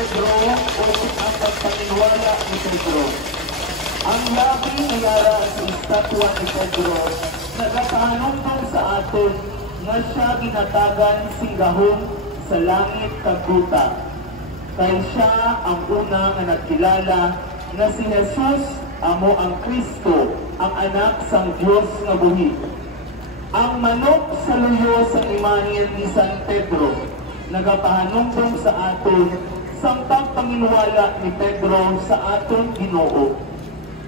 Pedro o ang pagpaniwala ni Pedro. Ang labi nayara sa estatwa ni Pedro nagapahanungtong sa aton nga siya ginatagan singgahon sa langit kagbuta. Kay siya ang una nga nagkilala na si Jesus amo ang Kristo, ang anak sang Dios nga buhi. Ang manok sa luyo sa imanin ni San Pedro nagapahanungtong sa aton sang pagpanginwala ni Pedro sa aton Ginoo.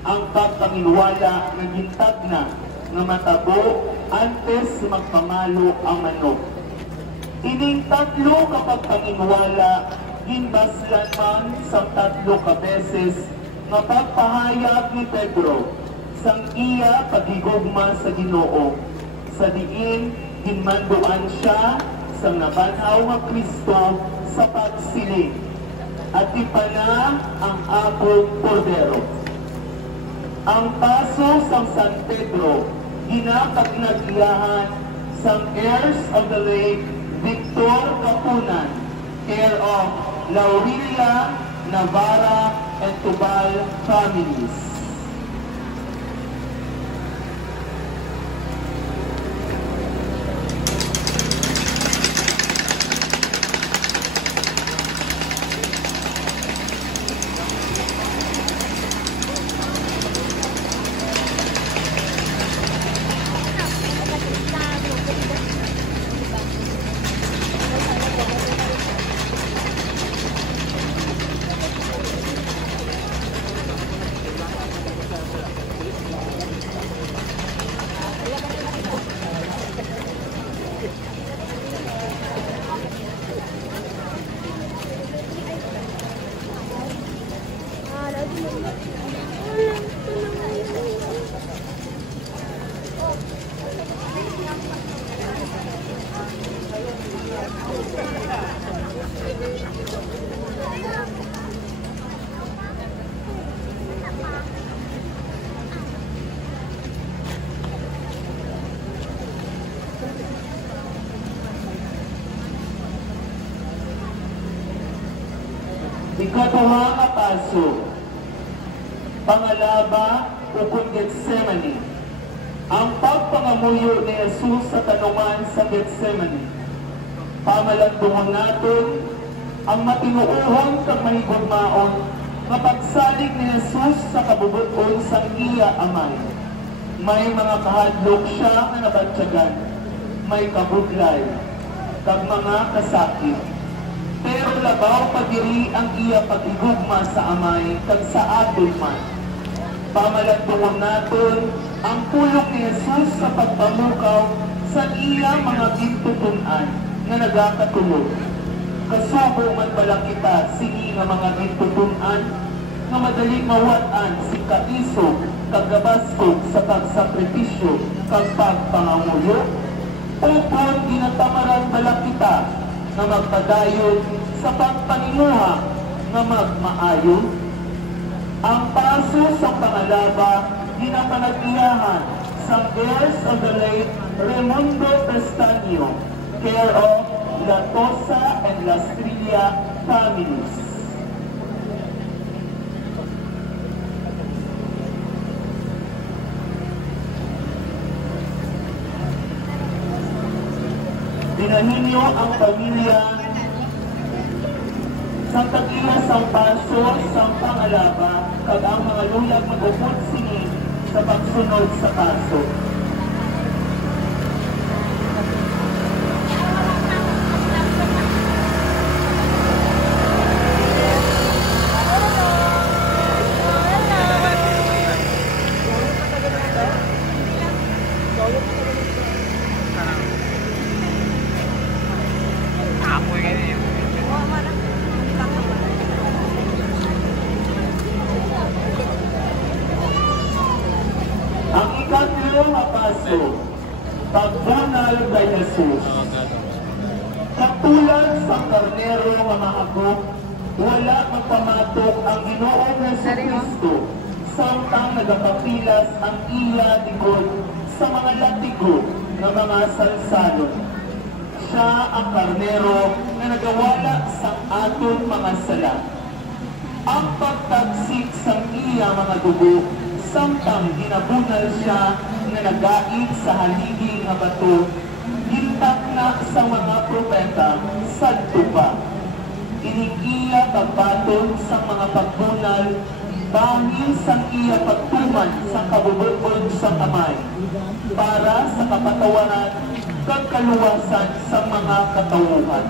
Ang pagpanginwala na gintag na nga matabo antes magpamalo ang manok. Ining tatlo ka pagpanginwala ginbaslan man sa tatlo ka beses nga pagpahayag ni Pedro sang iya pagigugma sa Ginoo. Sa diin ginmanduan siya sang nabanhaw nga Kristo sa pagsiling at ipana ang akong kordero. Ang paso sang San Pedro ginapagnagiyahan sang heirs of the late Victor Capunan, care of Laurelia, Navarra, and Tubal families. Ikaduha nga paso, pangalaba ukon Getsemani. Ang pagpangamuyo ni Jesus sa tanungan sa Getsemani. Pamalandungan natin ang matinuuhon kag mahigugmaon nga pagsalig ni Jesus sa kabubuton sang iya amay. May mga kahadlok siya nga nabatyagan, may kabudlay, kag mga kasakit. Pero labaw pa diri ang iya pagigugma sa amay kag sa aton man. Pamalandungan naton ang pulong ni Jesus sa pagpamukaw sa iya mga gintutunan nga nagakatulog. Kasubo man bala kita sini nga mga gintutunan nga madali mawat-an si kaisog kag gabaskog sa pagsakripisyo kag pagpangangulo. Upon ginatamaran bala kita na magpadayon sa pagpanimuha na magmaayon. Ang paso sa pangalaba ginapanagiyahan sa heirs of the late Raimundo Castaño, care of La Tosa and La Estrella families. Dinahinyo ang pamilya sa tagila sang paso sang pangalaba kag ang mga luyag mag-upod singin sa pagsunod sa paso. Ang ikatlo nga paso, pagbunal kay Jesus. Katulad sa karnero nga mahagok, wala magpamatok ang Ginoong Jesucristo, samtang nagapapilas ang iya digod sa mga latigo ng mga salsalon. siya ang karnero na nagawala sa atong mga sala. Ang pagtagsik sang iya mga dugo, samtang ginabunal siya na nagaid sa haligi nga bato, gintak na sa mga propeta sadto pa. Ining iya pagbaton sa mga pagbunal, bahil sang iya pagtuman sa kabubulbol sa kamay, para sa kapatawaran kag kaluwasan sa mga katawuhan.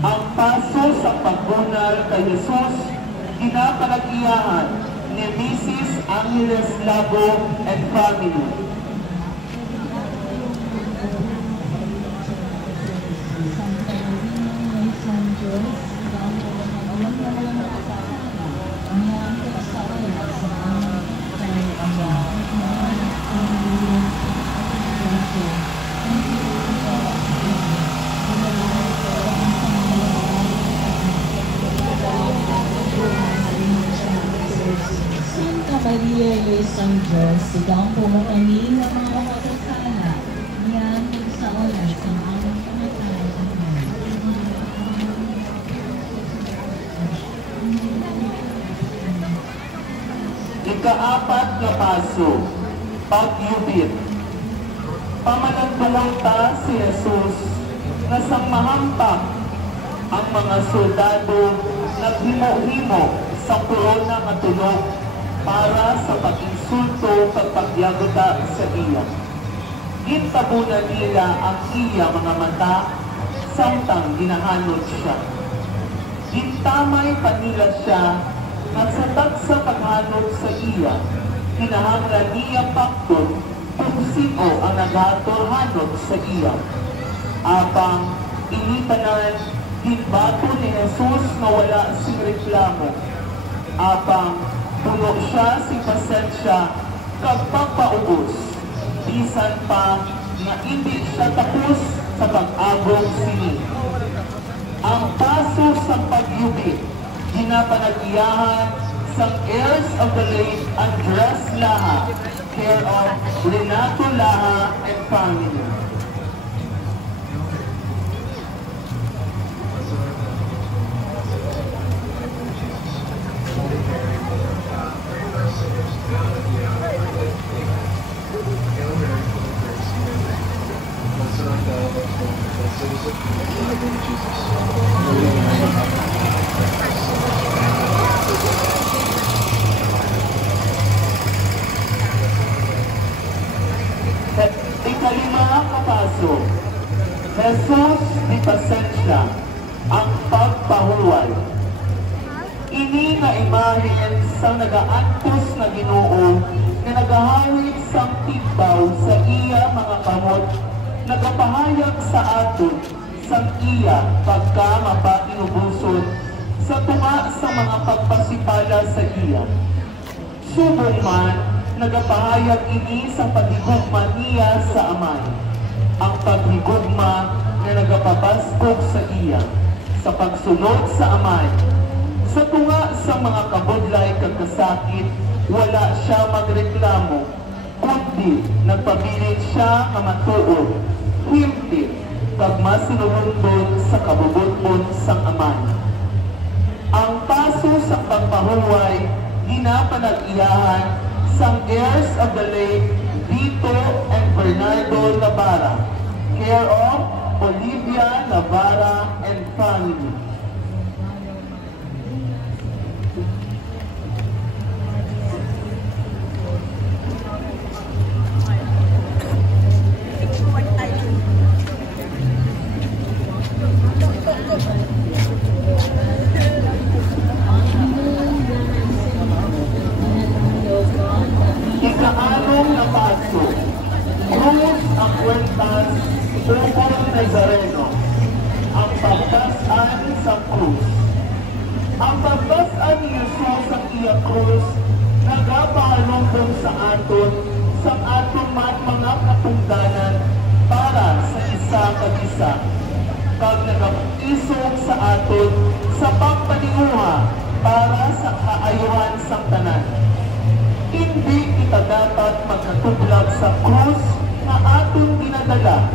Ang paso sa pagbunal kay Jesus ginapanagiyahan ni Mrs. Angeles Lago and family. Maria Luis ang Diyos, sigaw po mo kami ng mga makasasala, niyan sa oras ng aming kamatay. Ika-apat na paso, pagyubit. Pamalandungan ta si Jesus na sang mahampak ang mga soldado naghimo-himo sa korona nga tunog para sa pag-insulto kag pagyagota sa iya. Gintabunan nila ang iya mga mata, samtang ginahanod siya. Gintamay pa nila siya, at sa paghanod sa iya, kinahanglan niya pakton kung sino ang naghatorhanod sa iya. Apang initanan, ginbato ni Jesus na wala sing reklamo. Apang puno siya si pasensya kag pagpaubos, bisan pa na hindi siya tapos sa pag-agong sini. Ang paso sa pagyubi, ginapanagiyahan sa heirs of the late Andres Laha, care of Renato Laha and family. Ikalima kapaso, Jesus di pasensya, ang pagpahuway. Ini nga imahen sa nagaantos na Ginoo na nagahawid sang tibaw sa iya mga kamot, nagapahayag sa aton sang iya pagka mapainubuson sa tunga sa mga pagpasipala sa iya. Subong man, nagapahayag ini sa paghigugma niya sa amay. Ang paghigugma na nagapabaskog sa iya, sa pagsunod sa amay. Sa tunga sa mga kabudlay kag kasakit, wala siya magreklamo, kundi nagpabilit siya nga matuod, himti, kag masinulundon sa kabubutbon sang amay. Ang paso sa pagpahuway, ginapanag-iyahan sang heirs of the late Vito and Bernardo Navarra, care of Olivia Navarra and family. Ika-anong na paso, Cruz Acuentas Bukol Nazareno, ang pagtasan sa krus. Ang pagtasan ni Jesus sa iya krus, nagapahalungkong sa aton mga katungdanan para sa isa kag isa. Kag nagapatisog sa aton sa pagpaniuha para sa kaayuhan sang tanan. Hindi kita dapat magkatublag sa krus na aton dinadala,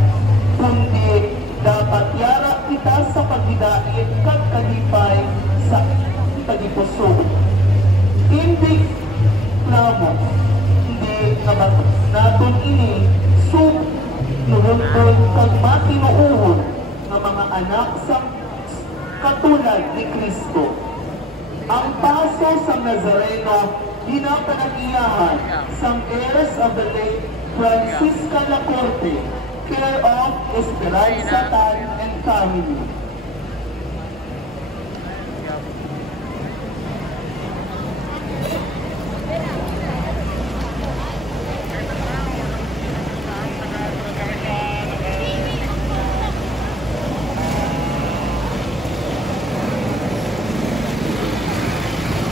kundi dapat yara kita sa paghidain kag kalipay sa pagipuso. Hindi plamo, hindi naton ini nuhungkol kag matinuuhon ng mga anak sa katulad ni Kristo. Ang paso sa Nazareno ginapanagiyahan sang heirs of the late Francisca Lacorte, care of Esperanza Tan and family.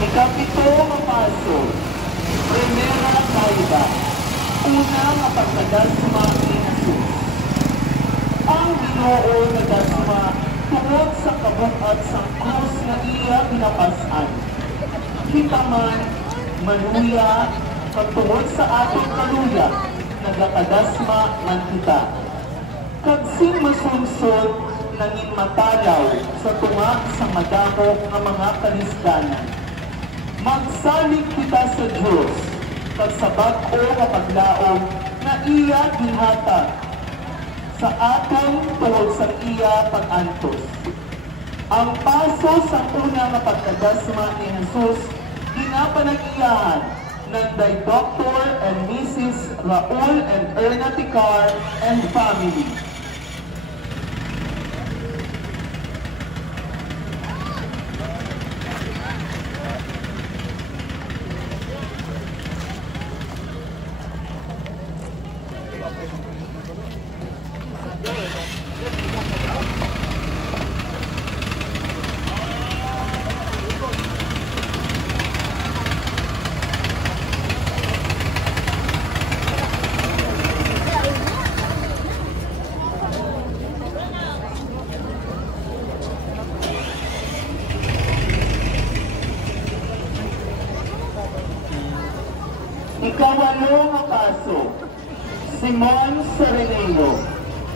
Ikapito nga paso, primera kaiba, una nga pagkadasma ni Jesus. Ang Ginoo nagdasma tungod sa kabuhat sa krus na iya pinapasan. Kita man, manuya, katungod sa atong kaluya, nagakadasma man kita. Kagsing masunsod, nangin matalaw sa tunga sa madamo ng mga kalisdanan. Magsalig kita sa Diyos, pagsabat o kapaglaong na iya gihatag sa aton tungod sa iya pag-antos. Ang paso sa una nga pagkadasma ni Jesus, ginapanagiyahan ng Dr. and Mrs. Raul and Erna Ticar and family. Ikawalo nga paso, Simon Sereneo.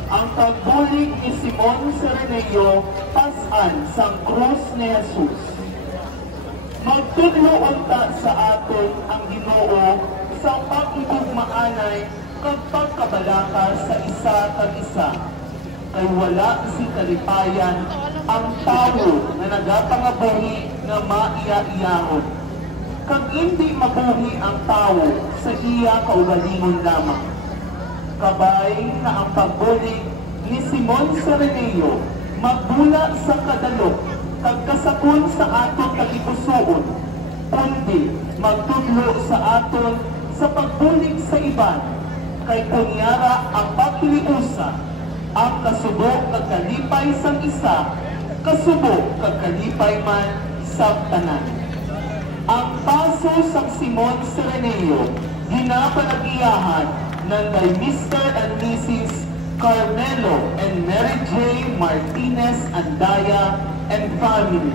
Ang pagbulig ni Simon Sereneo pasan sang krus ni Jesus. Magtudlo unta sa aton ang Ginoo sa pag-igugmaanay kag pagkabalaka sa isa kag isa. Kay wala si kalipayan ang tawo na nagapangabuhi nga maiya-iyahon. Kag hindi mabuhi ang tao sa iya kaugalingon lamang. Kabay na ang pagbulig ni Simon Sereneo magbula sa kadalok kag kasakon sa aton kalipusoon, kundi magtudlo sa aton sa pagbulig sa iban, kay kunyara ang pagkiliusa, ang kasubo kag kalipay sang isa, kasubo kag kalipay man sa tanan. Ang paso sa Simon Sereneo, ginapanagiyahan ng kay Mr. and Mrs. Carmelo and Mary J. Martinez Andaya and family.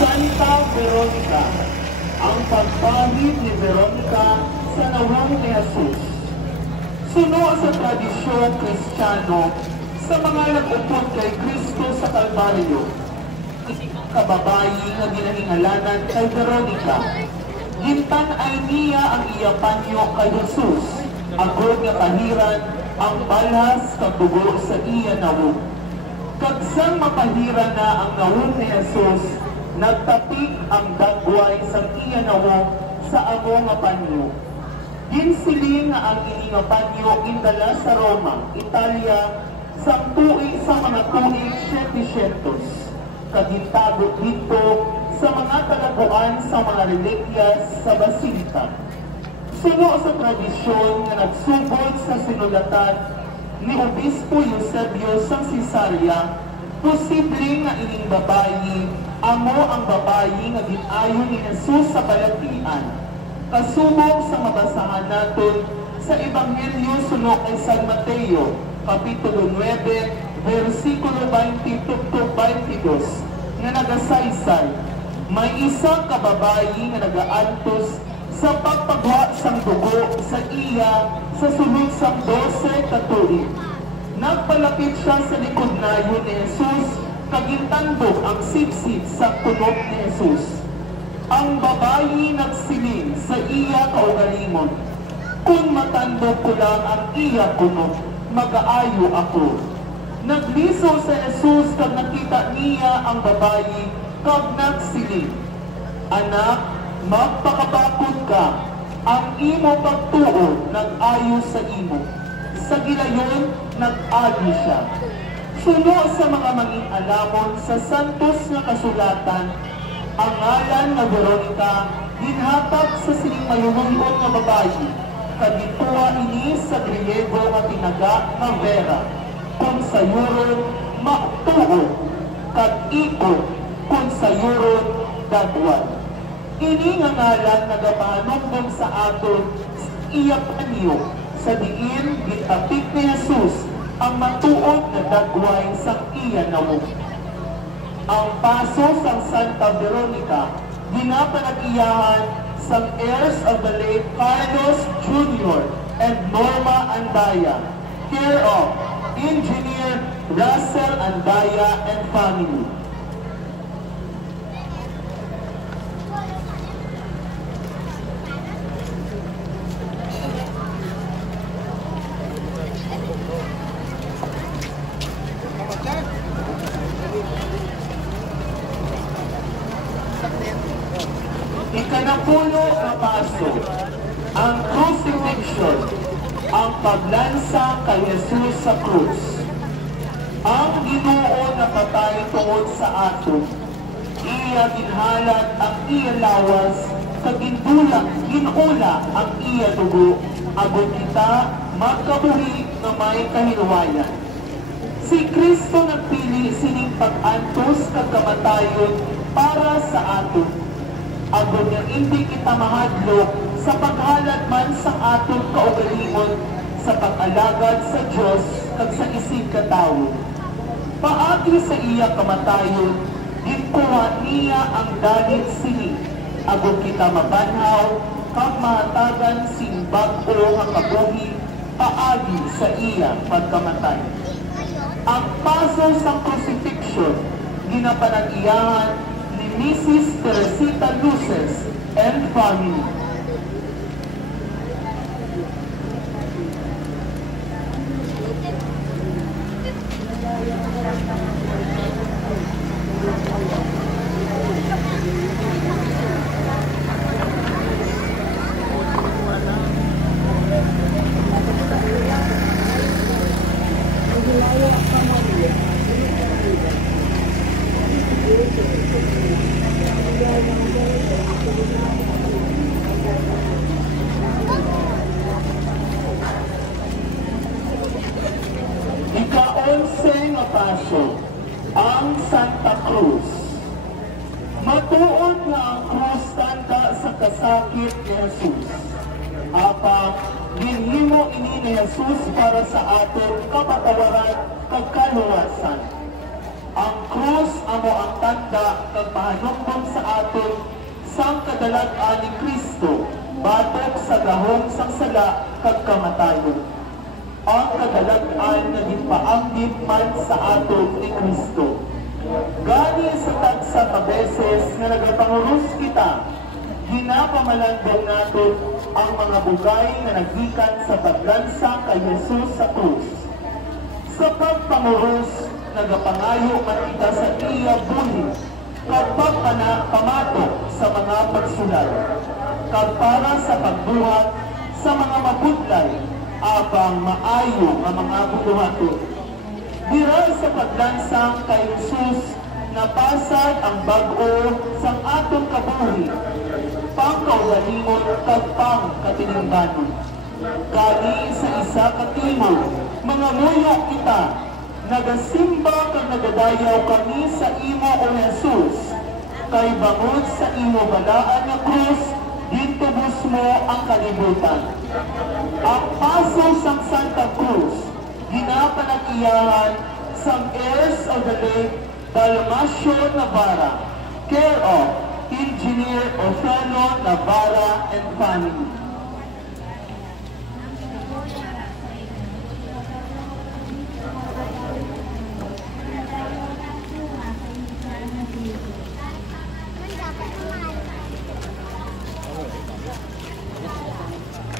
Santa Veronica, ang pagpahid ni Veronica sa nawang ni Jesus. Suno sa tradisyong Kristiyano sa mga nag-upod kay Kristo sa Kalbaryo. Kababayi nga ginahingalanan kay Veronica. Gintan-ay niya ang iya panyo kay Jesus, agod nga pahiran ang balhas kag dugo sa iya nawong. Kagsang mapahiran na ang nawong ni Jesus, nagtapik ang dagway sa iya nawong sa amo nga panyo. Ginsiling nga ang ini nga panyo indala sa Roma, Italia, sa mga tuig 700. Kagintago dito sa mga talaguan sa mga relikyas sa Basilika. Suno sa tradisyon nga nagsugod sa sinulatan ni Obispo Eusebio sa Cesarea, Posibleng nga ining babayi, amo ang babayi nga ginayon ni Jesus sa balatian. Kasubok sa mabasahan naton sa Ebanghelyo suno kay San Mateo, Kapitulo 9, versikulo 20-22, nga nagasaysay, may isa ka babayi nga nagaantos sa pagpagwa sang dugo sa iya sa sunod sang 12 ka tuig. Nagpalapit siya sa likod nayon ni Jesus, kagintandog ang sipsip sa kunop ni Jesus. Ang babayi nagsiling sa iya kaugalingon, kung matandog ko lang ang iya kunop, mag-aayo ako. Nagliso sa Jesus kag nakita niya ang babayi, kag nagsiling, anak, magpakabakod ka, ang imo pagtuo nag-ayo sa imo. Sa gilayon, nag-agi siya. Suno sa mga manging-alamon sa santos nga kasulatan, ang ngalan nga Veronica, ginhatag sa sining mayungon nga babayi, kagituwa ini sa Griego nga tinaga nga Vera, kung sayuron, maktuo, kag-iko, kung sayuron, dagwan. Ini nga ngalan nagapahanungkong sa aton, iya panyo, sa diin gitapik ni Jesus ang matuod na dagway sa iya nawong. Ang paso sang Santa Veronica ginapanag-iyahan sang heirs of the late Carlos Jr. and Norma Andaya, care of Engineer Russell Andaya and family. Ikanapulo na paso, ang crucifixion, ang paglansa kay Jesus sa krus. Ang Ginoo na patay tungod sa aton, iya ginhalad ang iya lawas, kag ginula ang iya dugo, agon kita magkabuhi na may kahilwayan. Si Kristo nagpili sining pag-antos kag kamatayon para sa aton. Agon nga hindi kita mahadlok sa paghalad man sa aton kaugalingon sa pag-alagad sa Dios kag sa isig katawo. Paagi sa iya kamatayon, ginkuha niya ang dalit sini. Agon kita mabanhaw kag mahatagan sing bag-o nga kabuhi paagi sa iya pagkamatay. Ang paso sa crucifixion ginapanag-iyahan ni Mrs. Teresita Luces and family. Ika-11 nga paso, ang Santa Cruz. Matuod nga ang krus tanda sa kasakit ni Jesus. Apa, ginhimo ini ni Jesus para sa aton kapatawaran kag kaluwasan. Ang krus amo ang tanda kag pahanungkon sa aton sang kadalag-an ni Kristo batok sa gahom sang sala kag kamatayon. Ang kadalag-an na gipaanggit man sa aton ni Kristo. Gani sa tagsa ka beses nga nagapangurus kita, ginapamalandong naton ang mga bugay na nagikan sa paglansa kay Jesus sa krus. Sa pagpangurus, nagapangayo man kita sa iya buhi, kapag pamatok sa mga pagsulat, para sa pagbuhat sa mga mabudlay, abang maayo nga mga buduhaton. Dira sa paglansang kay Jesus, napasag ang bag-o sang atong kabuhi, pangkaugalingon kag pangkatiningbanon. Kani sa isa ka timog, mga muyo kita, nagasimba kag nagadayaw kami sa imo o Jesus, kay bangod sa imo balaan nga krus, gintubos mo ang kalibutan. Ang paso sang Santa Cruz, ginapanag-iyahan sang heirs of the late Dalmacio Navarra, care of Engineer Othello Navarra and family.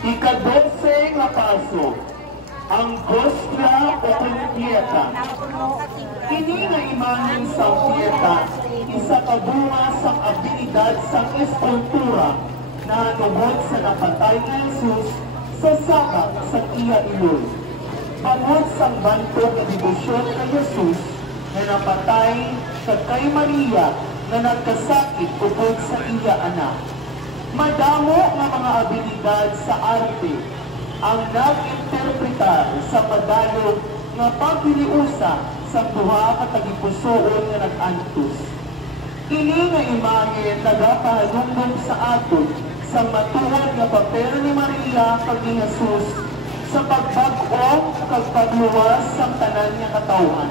Ika-12 nga paso, ang Gostia o Pieta. Kini nga imahen sa Pieta, isa kabunga sa abilidad sa eskultura na hanungod sa napatay na Jesus sa sabak sa iya ilog. Bangod sa bantog na debosyon kay Jesus na napatay kay Maria na nagkasakit tungkol sa iya anak. Madamo nga mga abilidad sa arte ang nag-interpretar sa padalog nga pagpiliusa sa duha ka tagipusoon nga nag-antos. Ini nga imahe nagapahalungdong sa aton sa matuod nga papel ni Maria kag ni Jesus sa pagbag-o kag pagluwas sa tanan nga katawhan.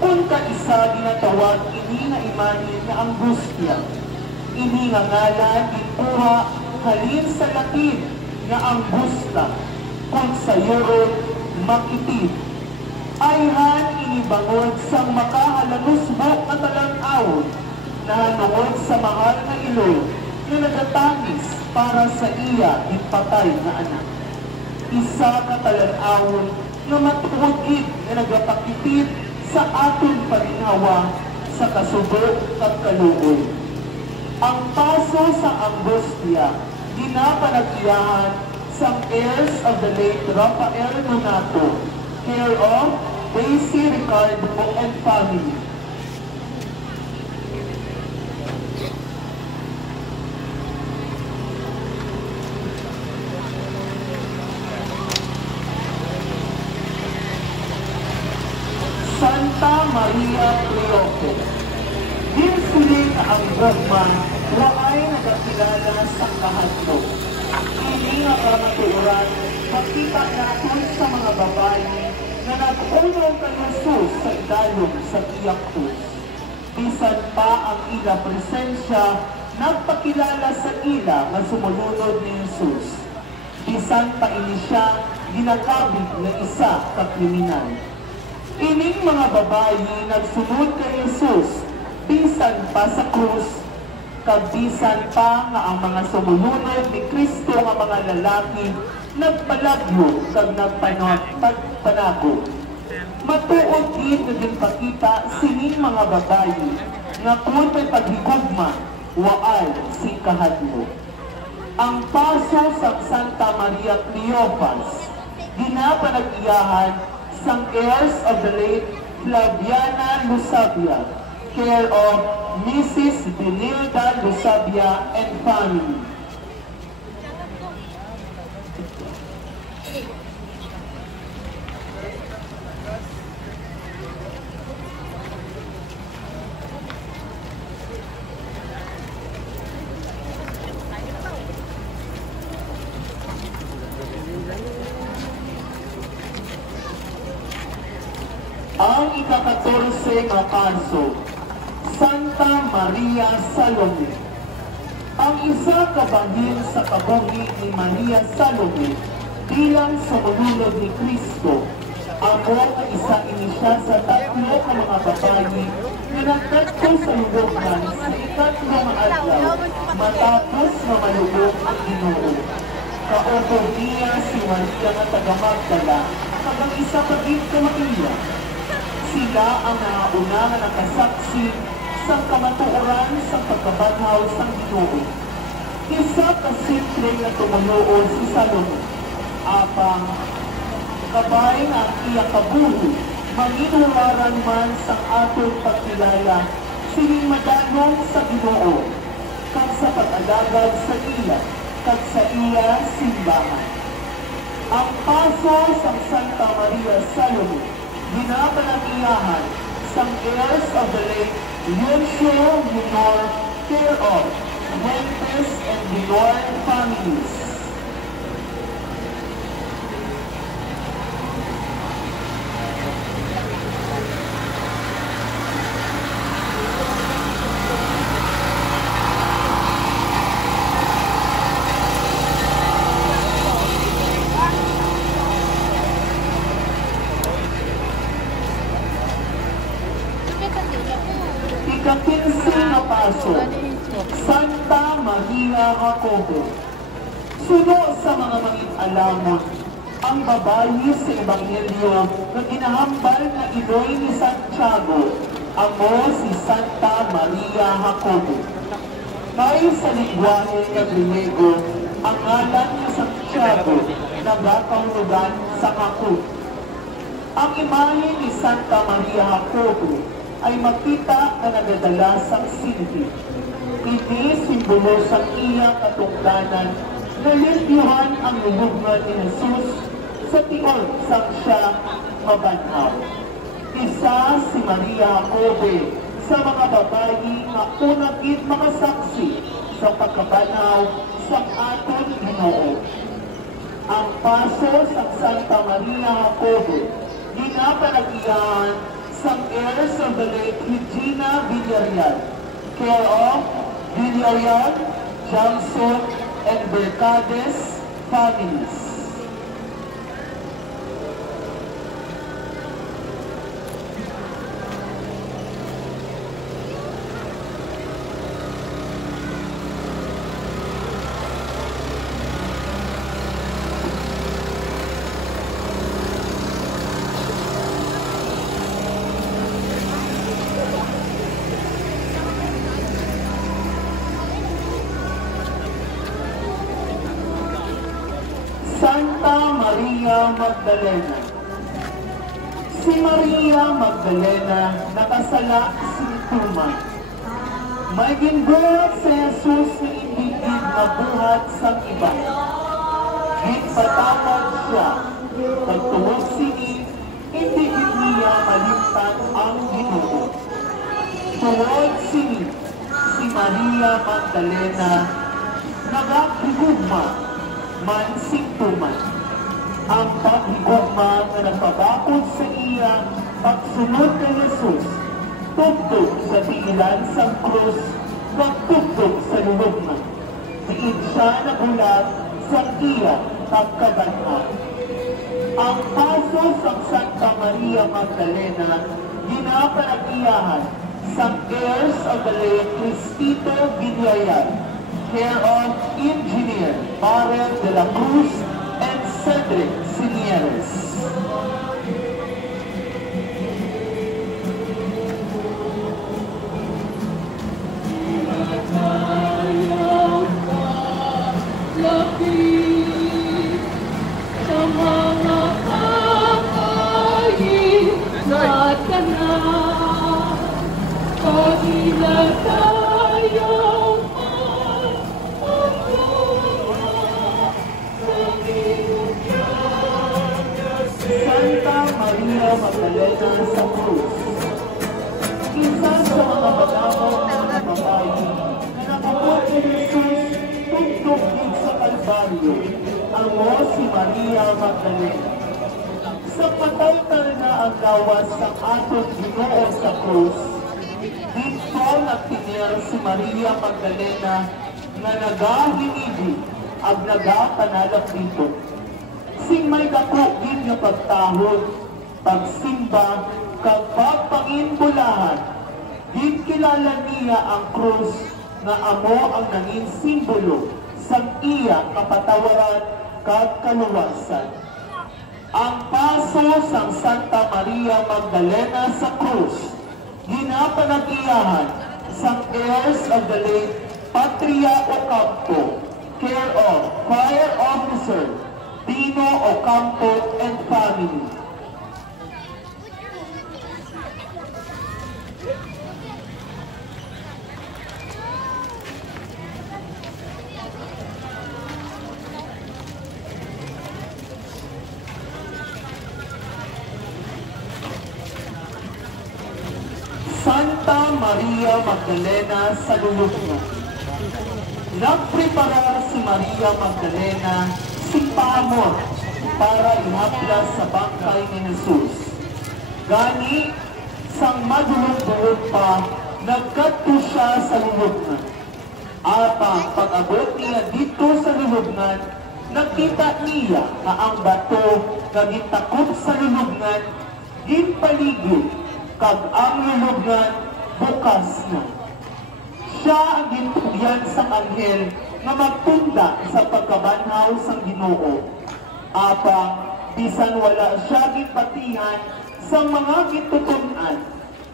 Kung kaisa ginatawag ini nga imahe nga Angustia. Ini nga ngalan ikuha halin sa Latin nga Angusta, kung sa Europe makitid. Ayhan inibangod sang makahalanusbok na talang-awon na hanungod sa mahal na ilog na nagatangis para sa iya ipatay na anak. Isa ka talang-awon na matuod na nagapakitid sa aton parinhawa sa kasubok at kaluoy. Ang paso sa Angustia, ginapanag-iyahan sa heirs of the late Rafael Donato, care of Daisy Ricardo and family. Santa Maria Cleofe. Dinsuling ang gugma, waay nagakilala sa kahadlok. Hindi nga kamaturan, makita natin sa mga babae na nag-unong kay Jesus sa idalog sa tiyak krus. Bisan pa ang ila presensya, nagpakilala sa ila na sumunod ni Jesus. Bisan pa ini siya, ginakabig na isa ka kriminal. Ining mga babae nagsunod kay Jesus, bisan pa sa krus, kabisan pa nga ang mga sumunod ni Kristo nga mga lalaki nagpalagyo kag nagpanago. Matuod din na din pakita sining mga babae nga kung may paghigugma, waay si kahadlo. Ang paso sa Santa Maria Cleophas, ginapanag-iyahan sang heirs of the late Flaviana Lusabia, care of Mrs. Benilda Lusabia and family. Ang ika-14 nga paso, Santa Maria Salome. Ang isa kabahin sa kabuhi ni Maria Salome bilang sumunod ni Kristo, ako ang isa inisya sa tatlo ka mga babae na nagtatko sa lubognan sa ikatlo nga adlaw matapos na malubog ang Ginoo. Kaupo niya si Maria nga taga Magdala kag ang isa pa din ka Maria. Sila ang nauna nga nakasaksi sa kamatuoran sa pagkabanhaw sa Ginoo. Isa ka simple nga tumulood si Salome. Apang kabay nga ang iya kabuhi, manginularan man sa atong pagkilala, sining madanong sa Ginoo, kag sa pag-alagad sa iya, kag sa iya simbahan. Ang paso sa Santa Maria Salome, Ginapanagiyahan sa heirs of the late Lucio Minor, care of Fuentes and Minor families. Ika-15 na paso, Santa Maria Jacobo. Suno sa mga mangit-alamon, ang babayi sa Ebanghelyo na ginahambal na iloy ni Santiago, amo si Santa Maria Jacobo. May sa lingwahe ng Griego, ang ngalan ni Santiago nagkakaulugan sa Kakut. Ang imahe ni Santa Maria Jacobo ay makita na nagadala sa sinti. Iti simbolo sa iyang katungdanan na limpyuhan ang lulubngan ni Jesus sa tiyon sa siya mabanhaw. Isa si Maria Jacobo sa mga babayi na unagit makasaksi sa pagkabanhaw sa aton Ginoo. Ang paso sa Santa Maria Jacobo ginapanagiyahan sa heirs of the late Regina Villarreal, care of Villarreal, Johnson, and Mercades families. Santa Maria Magdalena. Si Maria Magdalena nakasala sintuman. May ginbuhat sa Jesus na ibigid na buhat sa iba. Gitpatawad siya. Pagtuwag sini, hindi niya malimtan ang Ginoo. Tuwag sini, si Maria Magdalena nagakigugma mansing tuman. Ang paghigugma na nagpabakod sa iya pagsunod kay Jesus, tugtog sa tiilan sa krus, nagtugtog sa lulugman. Diin siya nagulat sa iya pagkabanhaw. Ang paso sa Santa Maria Magdalena ginapanagiyahan sa heirs of the late Cristito Villarreal, care of Engineer Barel de la Cruz and Cedric Sinieres. Maria Magdalena sa krus. Isa sa mga bagamo ng mga babae na nakapot ni Jesus tugtugin sa Kalbaryo, amo si Maria Magdalena. Sa pataytal na ang gawas sa aton Ginoo sa krus, dito nagtinir si Maria Magdalena na nagahinigi ang nagapanalap dito. Sing may dakugin nga pagtahod, pagsimba, kapagpanginbulahan, din kilala niya ang krus na amo ang nanging simbolo sa iya kapatawaran kag kaluwasan. Ang paso sang Santa Maria Magdalena sa krus, ginapanagiyahan sang heirs of the late Patria Ocampo, care of Choir Officer Dino Ocampo and family. Santa Maria Magdalena sa lulubngan. Nagprepara si Maria Magdalena si Pamor para ihaplas sa bangkay ni Jesus. Gani, sang madulog-dulog pa, nagkadto siya sa lulubngan. Apang pag-abot niya dito sa lulubngan, nakita niya na ang bato na gitakop sa lulubngan, ginpaligid, kag ang lulubngan bukas na. Siya ang gintugyan sa anghel na magtunda sa pagkabanhaw sang Ginoo. Apang bisan wala siya gipatihan sa mga gitutunan,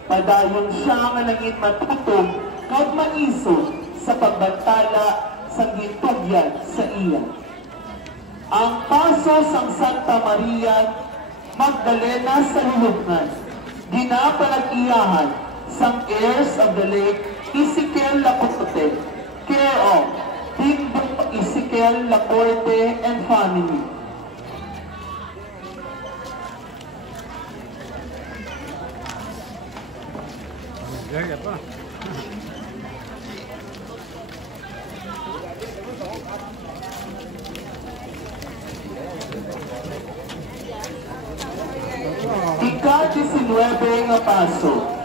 padayon siya nga nangin matutog kag maisog sa pagbantala sa gitugyan sa iya. Ang paso sang Santa Maria Magdalena sa lulubngan, ginapalag-iyahan sang heirs of the late Ezekiel Lacorte, care of Dingdong Ezekiel Lacorte and family. Ika-19 nga paso,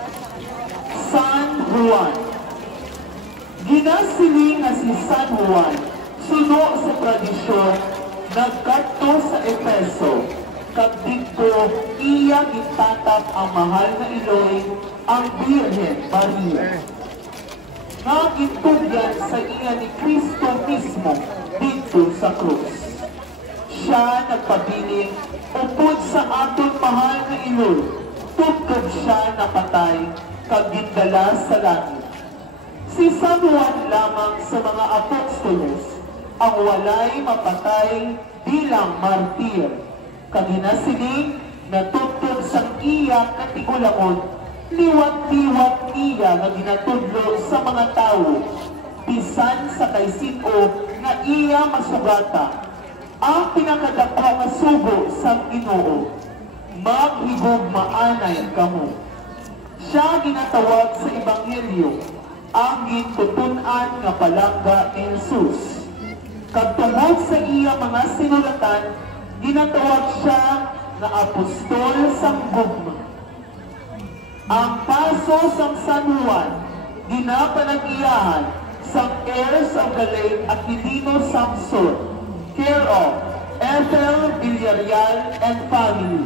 San Juan. Ginasiling na si San Juan, suno sa tradisyon, nagkadto sa Efeso, kag dito iya gitatap ang mahal na iloy, ang Birhen Maria. Nagitugyan sa iya ni Kristo mismo dito sa krus. Siya nagpabiling upod sa aton mahal na iloy, tugkad siya napatay, kag gindala sa langit. Si San Juan lamang sa mga apostolos ang walay mapatay bilang martir. Kaginasiling na tugtog sang iya katigulangon, liwat-liwat niya na ginatudlo sa mga tao, bisan sa kaisip-o na iya masugata. Ang pinakadako nga sugo sa Ginoo, maghigugmaanay kamo. Siya ginatawag sa Ebanghelyo ang gintutunan nga palangga ni Jesus. Katungod sa iya mga sinulatan, ginatawag siya na apostol sang gugma. Ang paso sang San Juan, ginapanag-iyahan sang heirs of the late Aquilino Samson, care of Ethel Villarreal and family.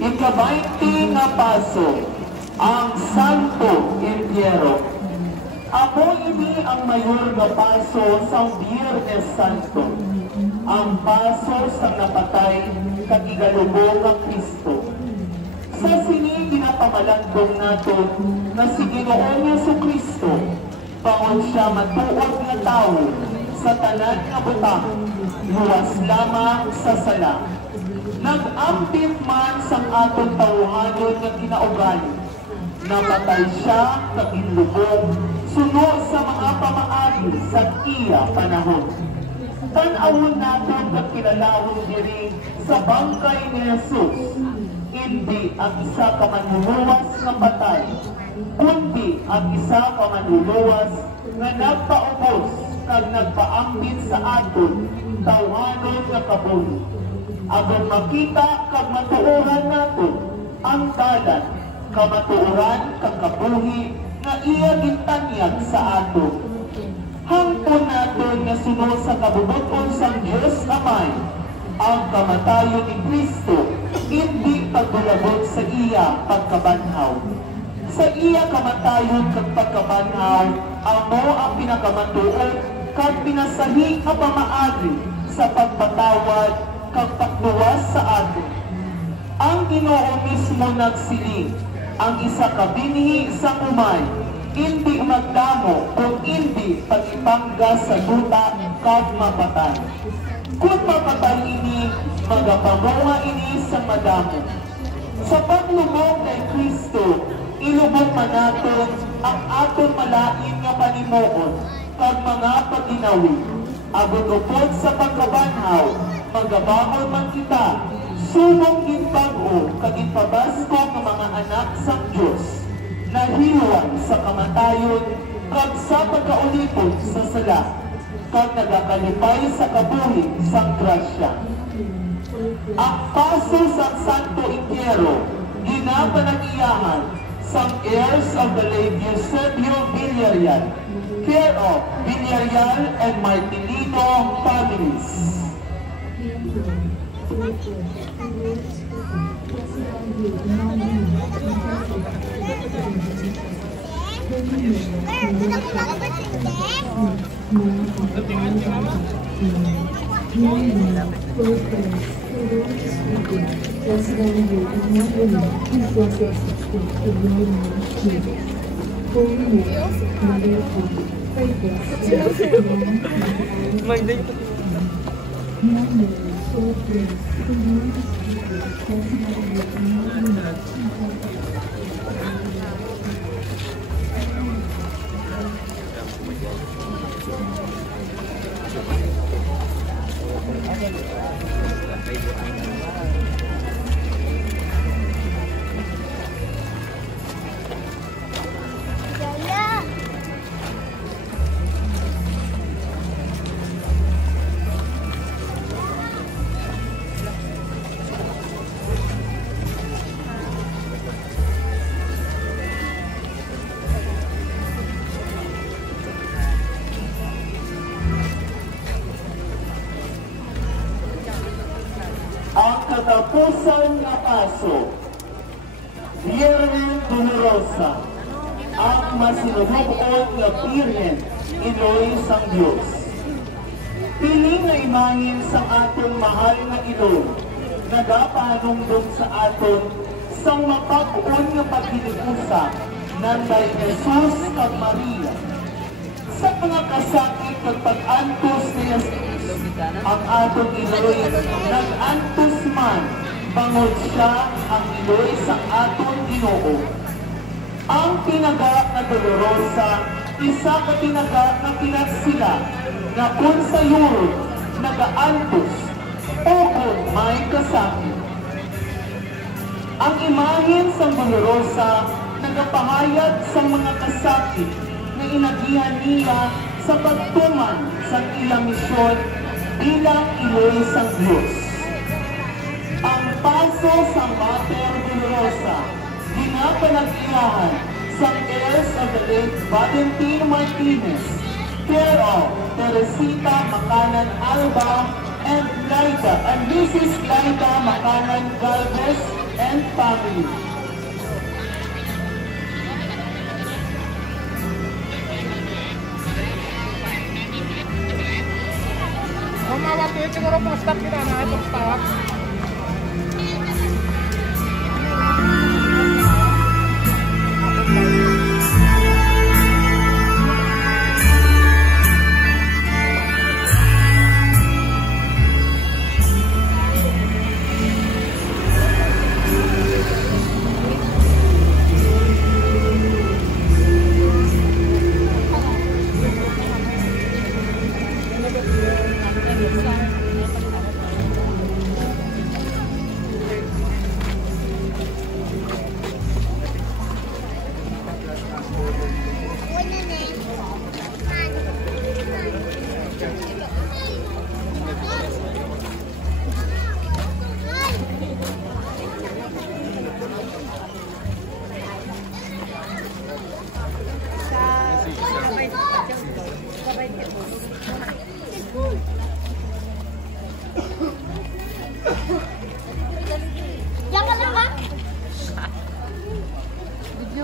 Ika-20 nga paso, ang Santo Entierro. Amo ini ang mayor nga paso sa Biyernes Santo, ang paso sa napatay kagigalubong ng Kristo. Sa sini ginapamalandong naton na si Ginoong Jesucristo, pangon siya matuod nga tao sa tanan nga butang, luwas lamang sa sala. Nag-ampit man sang atong tawhanon nga kinaugali, namatay siya kaginlubong, suno sa mga pamaagi sa iya panahon. Tan-awon natin ang kinalawon diri sa bangkay ni Jesus, hindi ang isa ka manluluwas nga patay, kundi ang isa ka manluluwas nga nagpaubos kag nagpaampit sa aton tawhanon nga kabuhi. Agon makita kag matuoran naton ang dalan kamatuoran kag kabuhi nga iya gintanyag sa aton. Hangtod naton nga sunod sa kabubuton sang Dios Amay, ang kamatayon ni Kristo, hindi pagdulabot sa iya pagkabanhaw. Sa iya kamatayon kag pagkabanhaw, amo ang pinakamatuod kag pinasahi nga pamaagi sa pagpatawad kag pagluwas sa atin. Ang Ginoo mismo nagsiling, ang isa ka binhi sa umay, hindi magdamo kung hindi pagipangga sa duta kag mapatay. Kung mapatay ini, magapamunga ini sa madamo. Sa paglubog kay Kristo, ilubog man natin ang aton malain nga panimuon kag mga paginawi. Agon upod sa pagkabanhaw, magabahol man kita, sumong ginpag-o kag ginpabasko ng mga anak sa Diyos, nahiluan sa kamatayon kag sa pagkaulipod sa sala, kag nagakalipay sa kabuhi sang grasya. Ang paso sa Santo Inquiero, ginapanag-iyahan sang heirs of the late Eusebio Villarreal, care of Villarreal and Martilino families. Ang katapusan nga paso, Virgen Dolorosa, ang masinubukon nga Birhen, Iloy sang Diyos. Piling nga imahin sa aton mahal nga Iloy, nagapanungdong sa aton sang mapag-on nga paghinikusa ng kay Jesus kag Maria. Sa mga kasakit kag pag-antos ni Jesus, ang atong Iloy nag-antos man, bangod siya ang Iloy sa atong Ginoo. Ang tinaga na Dolorosa, isa ka tinaga na pinagsila, na kung sa yurod, nag-aantos, o kung may kasakit. Ang imahen sa Dolorosa, nagapahayag sa mga kasakit na inagihan niya sa pagtuman sa ilang misyon bilang Iloy sa Diyos. Ang paso sa Mater Dolorosa, ginapanag-iyahan sa heirs of the late Valentino Martinez, care of Teresita Macanan Alba and Laida, and Mrs. Laida Macanan Galvez and family. Waktu itu siguro post-up kita na itong start.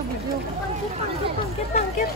video. Pangkit, pangkit, pangkit, pangkit.